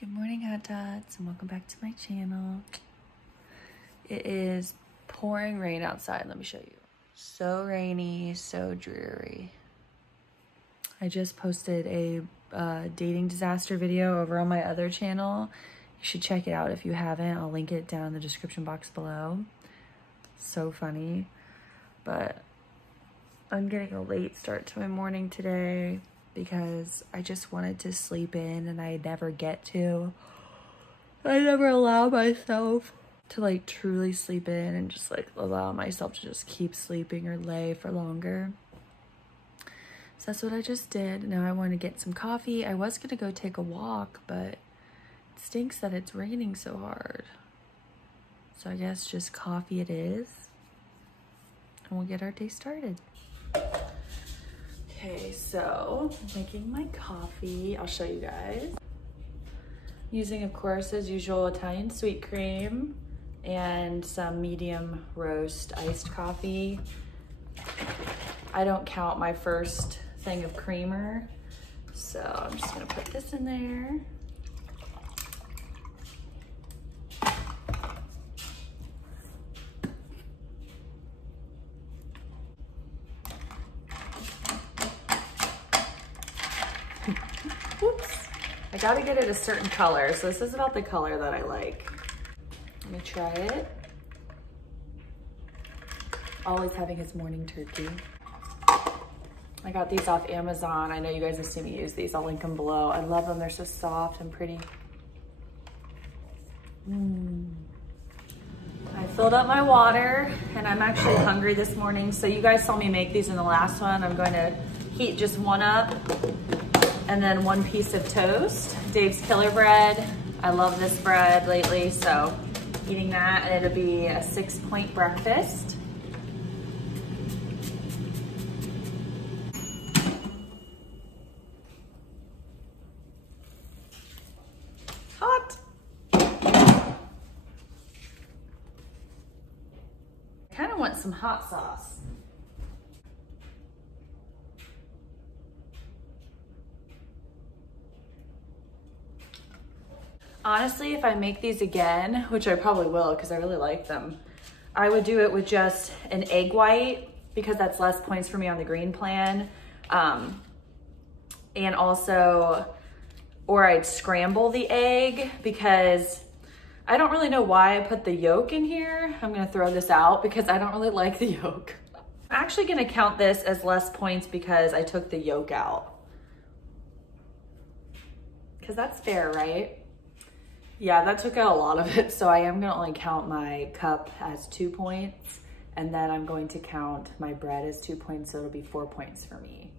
Good morning, Hot Tots, and welcome back to my channel. It is pouring rain outside. Let me show you. So rainy, so dreary. I just posted a dating disaster video over on my other channel. You should check it out if you haven't. I'll link it down in the description box below. So funny. But I'm getting a late start to my morning today because I just wanted to sleep in and I never get to. I never allow myself to like truly sleep in and just like allow myself to just keep sleeping or lay for longer. So that's what I just did. Now I want to get some coffee. I was gonna go take a walk, but it stinks that it's raining so hard. So I guess just coffee it is. And we'll get our day started. Okay, so I'm making my coffee. I'll show you guys. Using, of course, as usual, Italian sweet cream and some medium roast iced coffee. I don't count my first thing of creamer, so I'm just gonna put this in there. Whoops. I gotta get it a certain color. So this is about the color that I like. Let me try it. Always having his morning turkey. I got these off Amazon. I know you guys have seen me use these. I'll link them below. I love them. They're so soft and pretty. I filled up my water and I'm actually hungry this morning. So you guys saw me make these in the last one. I'm going to heat just one up and then one piece of toast. Dave's Killer Bread. I love this bread lately, so eating that, and it'll be a 6-point breakfast. Hot. I kind of want some hot sauce. Honestly, if I make these again, which I probably will because I really like them, I would do it with just an egg white because that's less points for me on the green plan. And also, or I'd scramble the egg because I don't really know why I put the yolk in here. I'm gonna throw this out because I don't really like the yolk. I'm actually gonna count this as less points because I took the yolk out. Because that's fair, right? Yeah, that took out a lot of it, so I am gonna only count my cup as 2 points, and then I'm going to count my bread as 2 points, so it'll be 4 points for me.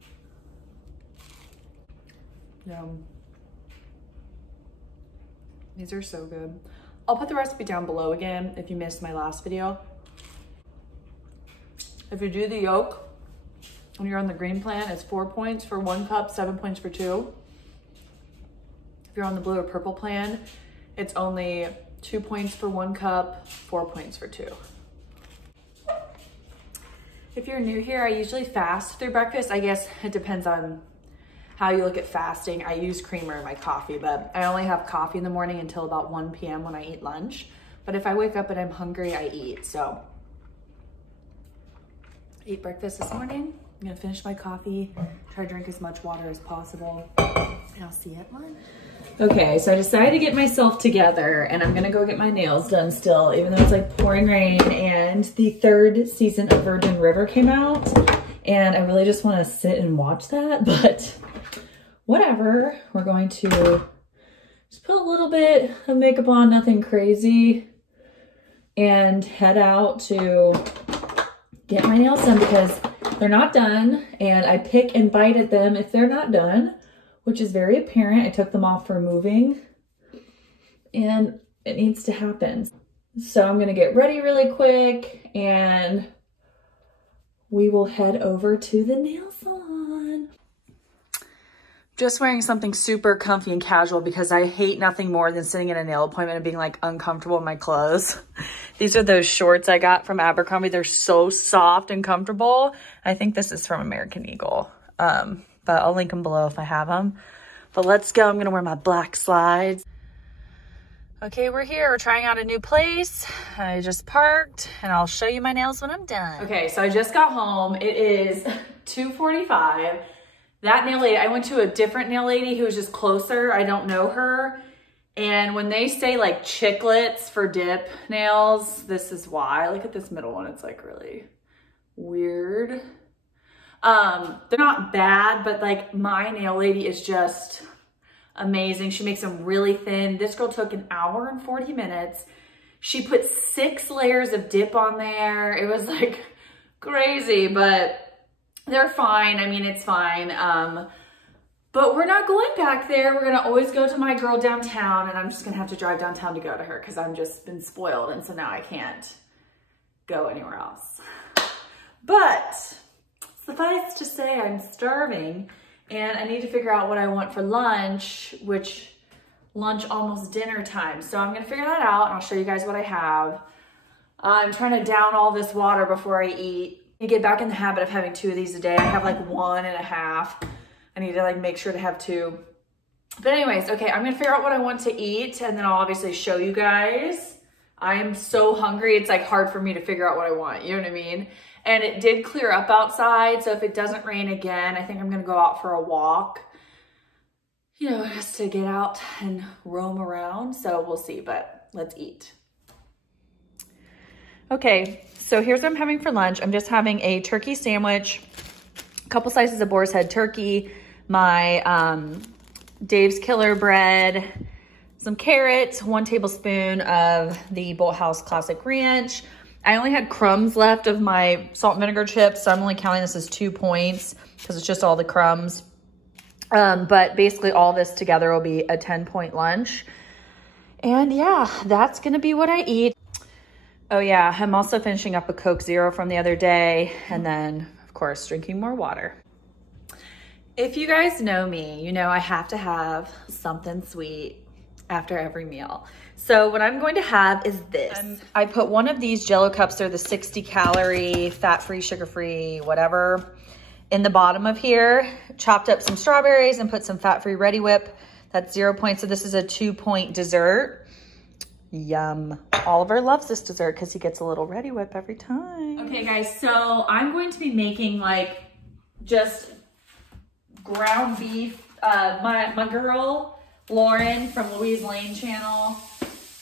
Yum. These are so good. I'll put the recipe down below again if you missed my last video. If you do the yolk, when you're on the green plan, it's 4 points for 1 cup, 7 points for 2. If you're on the blue or purple plan, it's only 2 points for 1 cup, 4 points for 2. If you're new here, I usually fast through breakfast. I guess it depends on how you look at fasting. I use creamer in my coffee, but I only have coffee in the morning until about 1 p.m. when I eat lunch. But if I wake up and I'm hungry, I eat. So, eat breakfast this morning. I'm gonna finish my coffee, try to drink as much water as possible, and I'll see you at lunch. Okay, so I decided to get myself together and I'm gonna go get my nails done still, even though it's like pouring rain, and the 3rd season of Virgin River came out and I really just wanna sit and watch that, but whatever. We're going to just put a little bit of makeup on, nothing crazy, and head out to get my nails done because they're not done and I pick and bite at them if they're not done, which is very apparent. I took them off for moving and it needs to happen. So I'm gonna get ready really quick and we will head over to the nail salon. Just wearing something super comfy and casual because I hate nothing more than sitting in a nail appointment and being like uncomfortable in my clothes. These are those shorts I got from Abercrombie. They're so soft and comfortable. I think this is from American Eagle. But I'll link them below if I have them. But let's go. I'm gonna wear my black slides. Okay, we're here. We're trying out a new place. I just parked and I'll show you my nails when I'm done. Okay, so I just got home. It is 2:45. That nail lady, I went to a different nail lady who was just closer. I don't know her. And when they say like chiclets for dip nails, this is why. Look at this middle one. It's like really weird. They're not bad, but like my nail lady is just amazing. She makes them really thin. This girl took 1 hour and 40 minutes. She put 6 layers of dip on there. It was like crazy, but they're fine. I mean, it's fine. But we're not going back there. We're gonna always go to my girl downtown, and I'm just gonna have to drive downtown to go to her because I'm just been spoiled, and so now I can't go anywhere else. But suffice to say, I'm starving, and I need to figure out what I want for lunch, which lunch almost dinner time. So I'm gonna figure that out, and I'll show you guys what I have. I'm trying to down all this water before I eat. I get back in the habit of having 2 of these a day. I have like 1.5. I need to like make sure to have 2. But anyways, okay, I'm gonna figure out what I want to eat, and then I'll obviously show you guys. I'm so hungry, it's like hard for me to figure out what I want, you know what I mean? And it did clear up outside, so if it doesn't rain again, I think I'm gonna go out for a walk. You know, just to get out and roam around, so we'll see, but let's eat. Okay, so here's what I'm having for lunch. I'm just having a turkey sandwich, a couple slices of boar's head turkey, my Dave's Killer bread, some carrots, 1 tablespoon of the Bolthouse Classic Ranch. I only had crumbs left of my salt and vinegar chips, so I'm only counting this as 2 points because it's just all the crumbs. But basically all this together will be a 10-point lunch. And yeah, that's gonna be what I eat. Oh yeah, I'm also finishing up a Coke Zero from the other day, and then of course drinking more water. If you guys know me, you know I have to have something sweet after every meal. So what I'm going to have is this. I put one of these Jello cups, they're the 60 calorie, fat-free, sugar-free, whatever, in the bottom of here. Chopped up some strawberries and put some fat-free Ready Whip. That's 0 points, so this is a 2-point dessert. Yum. Oliver loves this dessert because he gets a little Ready Whip every time. Okay guys, so I'm going to be making like just ground beef. My girl, Lauren from Louise Lane channel,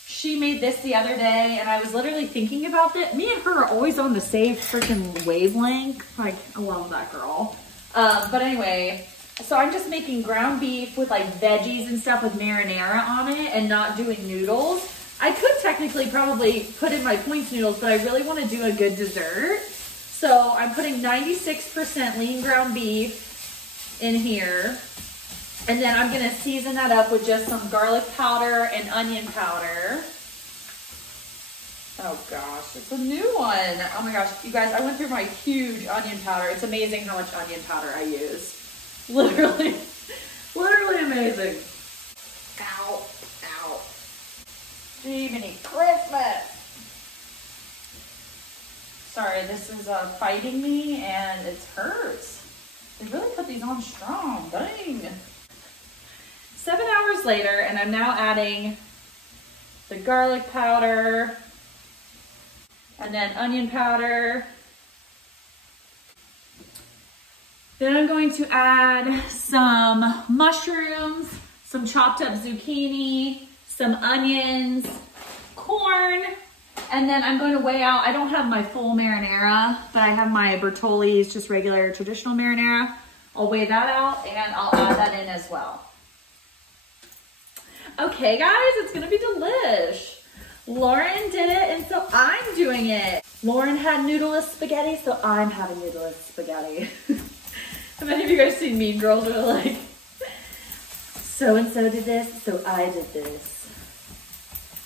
she made this the other day, and I was literally thinking about it. Me and her are always on the same freaking wavelength. Like, I love that girl. But anyway, so I'm just making ground beef with like veggies and stuff with marinara on it and not doing noodles. I could technically probably put in my points noodles, but I really want to do a good dessert. So I'm putting 96% lean ground beef in here. And then I'm gonna season that up with just some garlic powder and onion powder. Oh gosh, it's a new one. Oh my gosh, you guys, I went through my huge onion powder. It's amazing how much onion powder I use. Literally, literally amazing. Ow, ow. Jiminy Christmas. Sorry, this is fighting me and it hurts. They really put these on strong, dang. 7 hours later, and I'm now adding the garlic powder and then onion powder. Then I'm going to add some mushrooms, some chopped up zucchini, some onions, corn, and then I'm going to weigh out. I don't have my full marinara, but I have my Bertolli's, just regular traditional marinara. I'll weigh that out and I'll add that in as well. Okay guys, it's gonna be delish. Lauren did it and so I'm doing it. Lauren had noodleless spaghetti, so I'm having noodleless spaghetti. Have any of you guys seen Mean Girls where they're like, so-and-so did this, so I did this.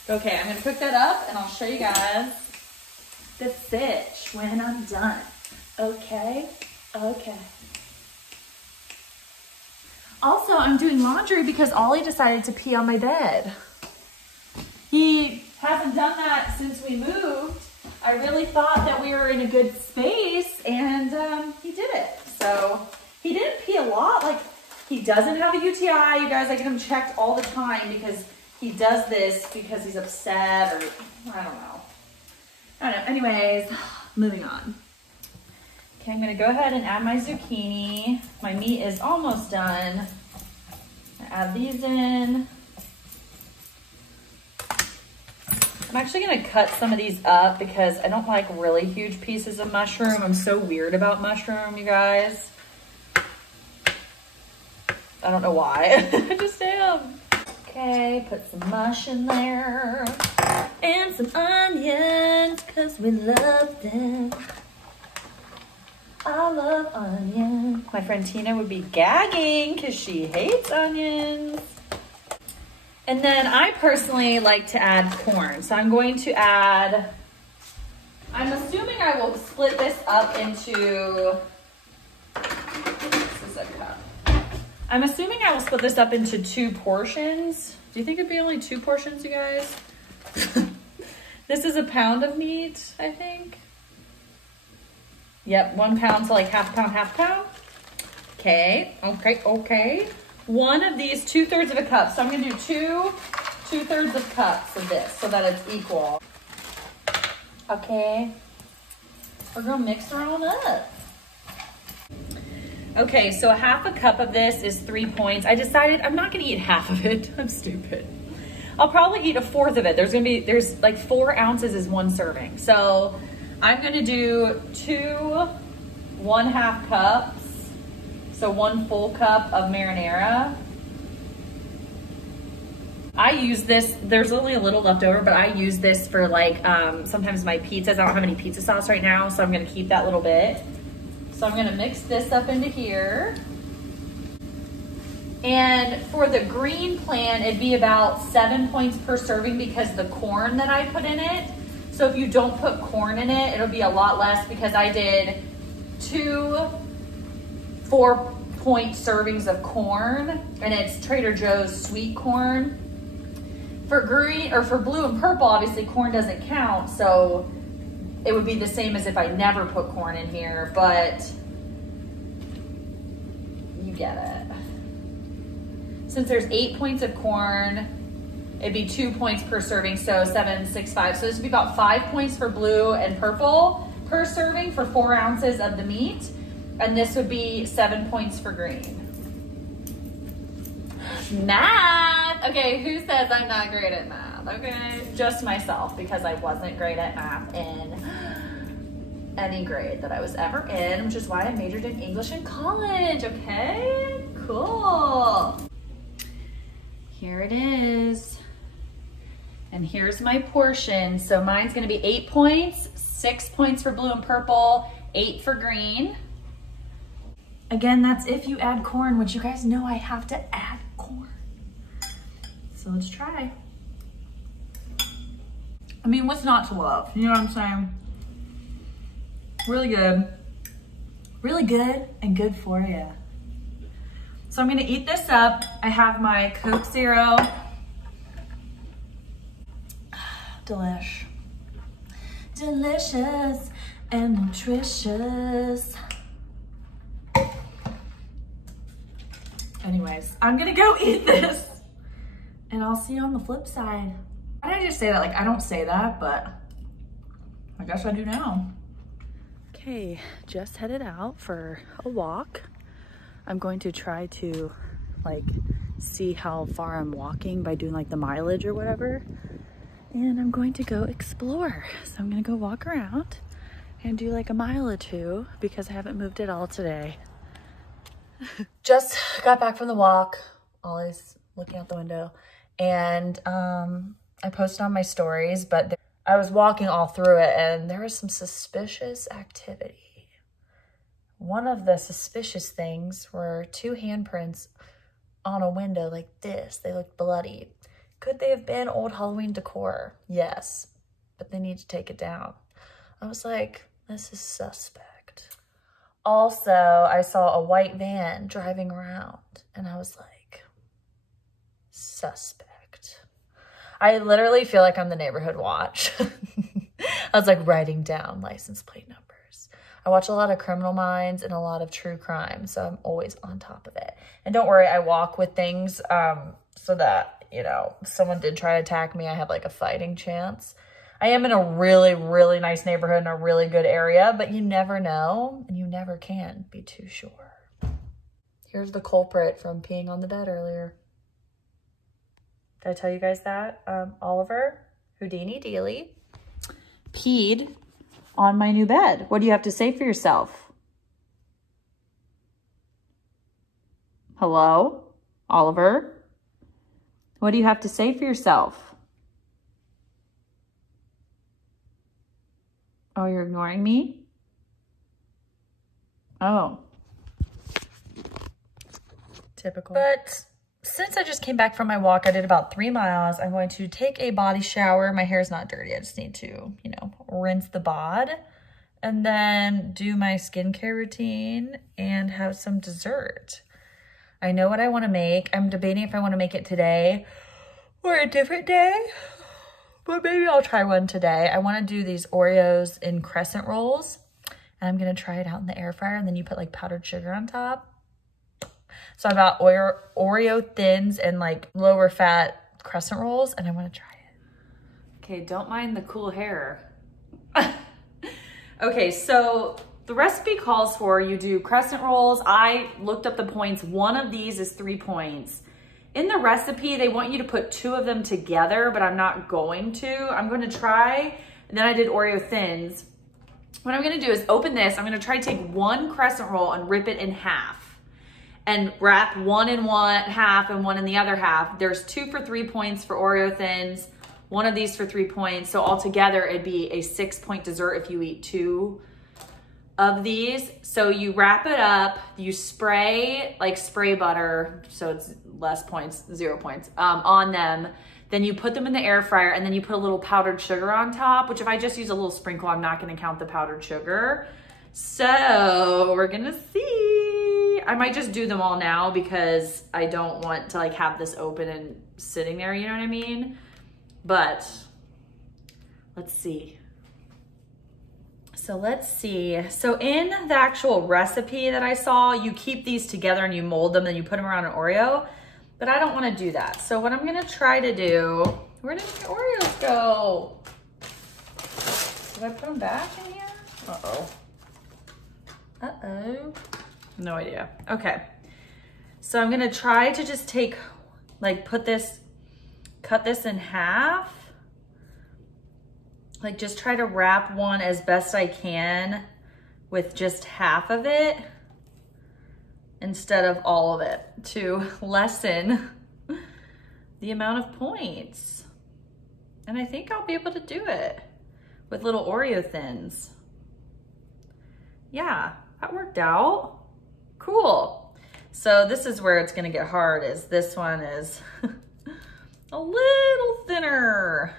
Okay, I'm gonna cook that up and I'll show you guys the sitch when I'm done. Okay, okay. Also, I'm doing laundry because Ollie decided to pee on my bed. He hasn't done that since we moved. I really thought that we were in a good space and he did it. So he didn't pee a lot. Like, he doesn't have a UTI, you guys. I get him checked all the time because he does this because he's upset or I don't know. Anyways, moving on. Okay, I'm gonna go ahead and add my zucchini. My meat is almost done. Add these in. I'm actually gonna cut some of these up because I don't like really huge pieces of mushroom. I'm so weird about mushroom, you guys. I don't know why, I just am. Okay, put some mush in there. And some onions, cause we love them. I love onions. My friend Tina would be gagging cause she hates onions. And then I personally like to add corn. So I'm going to add, I'm assuming I will split this up into, this is a cup. I'm assuming I will split this up into 2 portions. Do you think it'd be only 2 portions, you guys? This is a pound of meat, I think. Yep, 1 pound, so like half a pound, half a pound. Okay, okay. One of these, 2/3 of a cup. So I'm gonna do 2/3 of cups of this so that it's equal. Okay, we're gonna mix her on up. Okay, so a half a cup of this is 3 points. I decided I'm not gonna eat half of it. I'm stupid. I'll probably eat 1/4 of it. There's like 4 ounces is 1 serving. So I'm gonna do 2 1/2 cups. So 1 full cup of marinara. I use this, there's only a little left over, but I use this for like, sometimes my pizzas. I don't have any pizza sauce right now, so I'm gonna keep that little bit. So I'm gonna mix this up into here. And for the green plan, it'd be about 7 points per serving because the corn that I put in it. So if you don't put corn in it, it'll be a lot less because I did 2 4-point servings of corn, and it's Trader Joe's sweet corn. For green, or for blue and purple, obviously corn doesn't count, so it would be the same as if I never put corn in here, but you get it. Since there's 8 points of corn, it'd be 2 points per serving, so 7, 6, 5. So this would be about 5 points for blue and purple per serving for 4 ounces of the meat. And this would be 7 points for green. Math. Okay, who says I'm not great at math? Okay, just myself, because I wasn't great at math in any grade that I was ever in, which is why I majored in English in college, okay? Cool. Here it is. And here's my portion. So mine's gonna be 8 points, 6 points for blue and purple, 8 for green. Again, that's if you add corn, which you guys know I have to add corn. So let's try. I mean, what's not to love? You know what I'm saying? Really good. Really good and good for you. So I'm gonna eat this up. I have my Coke Zero. Delish. Delicious and nutritious. Anyways, I'm gonna go eat this and I'll see you on the flip side. Why did I just say that? Like, I don't say that, but I guess I do now. Okay, just headed out for a walk. I'm going to try to like see how far I'm walking by doing like the mileage or whatever. And I'm going to go explore. So I'm gonna go walk around and do like a mile or 2 because I haven't moved at all today. Just got back from the walk, always looking out the window, and I posted on my stories, but I was walking all through it and there was some suspicious activity. One of the suspicious things were 2 handprints on a window like this. They looked bloody. Could they have been old Halloween decor? Yes, but they need to take it down. I was like, this is suspect. Also, I saw a white van driving around and I was like, suspect. I literally feel like I'm the neighborhood watch. I was like writing down license plate numbers. I watch a lot of Criminal Minds and a lot of true crime, so I'm always on top of it. And don't worry, I walk with things so that you know, someone did try to attack me, I have like a fighting chance. I am in a really, really nice neighborhood in a really good area, but you never know and you never can be too sure. Here's the culprit from peeing on the bed earlier. Did I tell you guys that? Oliver, Houdini Dealey, peed on my new bed. What do you have to say for yourself? Hello, Oliver? What do you have to say for yourself? Oh, you're ignoring me? Oh. Typical. But since I just came back from my walk, I did about 3 miles. I'm going to take a body shower. My hair's not dirty. I just need to, you know, rinse the bod and then do my skincare routine and have some dessert. I know what I want to make. I'm debating if I want to make it today or a different day, but maybe I'll try one today. I want to do these Oreos in crescent rolls, and I'm going to try it out in the air fryer, and then you put like powdered sugar on top. So I bought Oreo Thins and like lower fat crescent rolls, and I want to try it. Okay, don't mind the cool hair. Okay, so the recipe calls for you do crescent rolls. I looked up the points. One of these is 3 points. In the recipe, they want you to put 2 of them together, but I'm not going to. I'm going to try, and then I did Oreo Thins. What I'm going to do is open this. I'm going to try to take 1 crescent roll and rip it in half and wrap one in one half and one in the other half. There's 2 for 3 points for Oreo Thins, 1 of these for 3 points. So altogether, it'd be a 6-point dessert if you eat 2 of these. So you wrap it up, you spray like spray butter, so it's less points, 0 points, on them. Then you put them in the air fryer, and then you put a little powdered sugar on top, which if I just use a little sprinkle, I'm not gonna count the powdered sugar. So we're gonna see. I might just do them all now because I don't want to like have this open and sitting there, you know what I mean? But let's see. So let's see. So in the actual recipe that I saw, you keep these together and you mold them and you put them around an Oreo, but I don't want to do that. So what I'm gonna try to do, where did my Oreos go? Did I put them back in here? Uh-oh. Uh-oh. No idea. Okay. So I'm gonna try to just take, like cut this in half. Like just try to wrap one as best I can with just half of it instead of all of it to lessen the amount of points. And I think I'll be able to do it with little Oreo Thins. Yeah, that worked out. Cool. So this is where it's gonna get hard, is this one is a little thinner.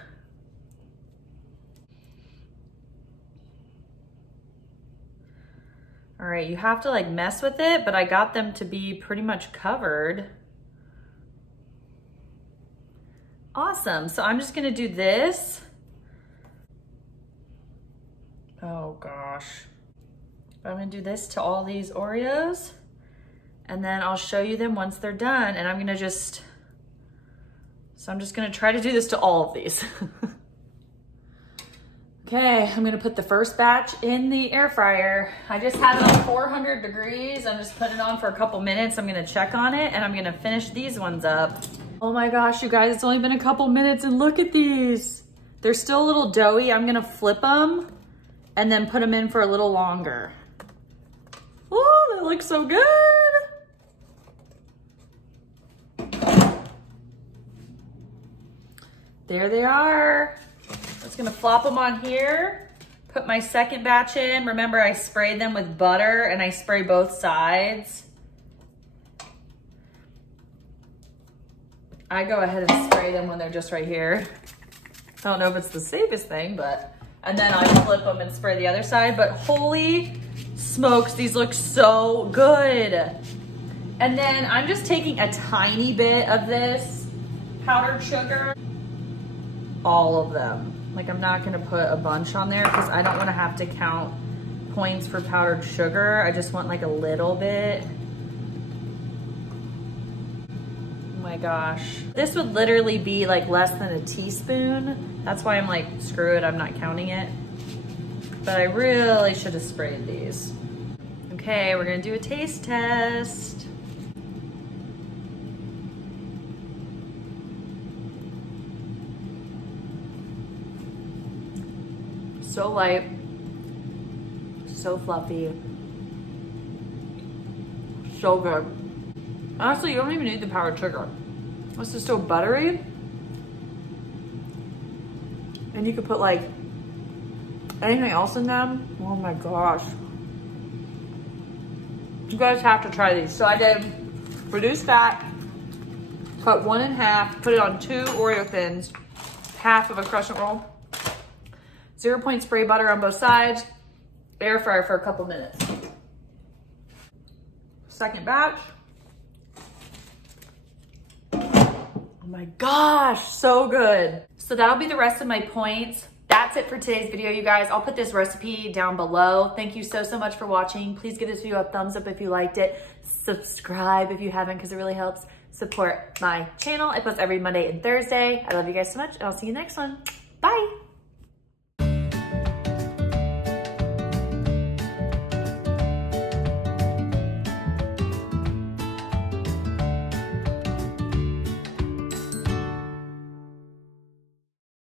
All right, you have to like mess with it, but I got them to be pretty much covered. Awesome, so I'm just gonna do this. Oh gosh. I'm gonna do this to all these Oreos, and then I'll show you them once they're done, and I'm gonna just, so I'm just gonna try to do this to all of these. Okay, I'm gonna put the first batch in the air fryer. I just had it on 400 degrees. I'm just putting it on for a couple minutes. I'm gonna check on it, and I'm gonna finish these ones up. Oh my gosh, you guys, it's only been a couple minutes, and look at these. They're still a little doughy. I'm gonna flip them and then put them in for a little longer. Oh, that looks so good. There they are. Just gonna flop them on here, put my second batch in. Remember, I sprayed them with butter and I spray both sides. I go ahead and spray them when they're just right here. I don't know if it's the safest thing, but, and then I flip them and spray the other side, but holy smokes, these look so good. And then I'm just taking a tiny bit of this powdered sugar, all of them. Like, I'm not gonna put a bunch on there because I don't wanna have to count points for powdered sugar. I just want like a little bit. Oh my my gosh. This would literally be like less than a teaspoon. That's why I'm like, screw it, I'm not counting it. But I really should have sprayed these. Okay, we're gonna do a taste test. So light, so fluffy, so good. Honestly, you don't even need the powdered sugar. This is so buttery. And you could put like anything else in them. Oh my gosh. You guys have to try these. So I did reduced fat, cut 1 in half, put it on 2 Oreo Thins, half of a crescent roll, 0 point spray butter on both sides, air fryer for a couple minutes. Second batch. Oh my gosh, so good. So that'll be the rest of my points. That's it for today's video, you guys. I'll put this recipe down below. Thank you so much for watching. Please give this video a thumbs up if you liked it. Subscribe if you haven't, because it really helps support my channel. I post every Monday and Thursday. I love you guys so much, and I'll see you next one. Bye.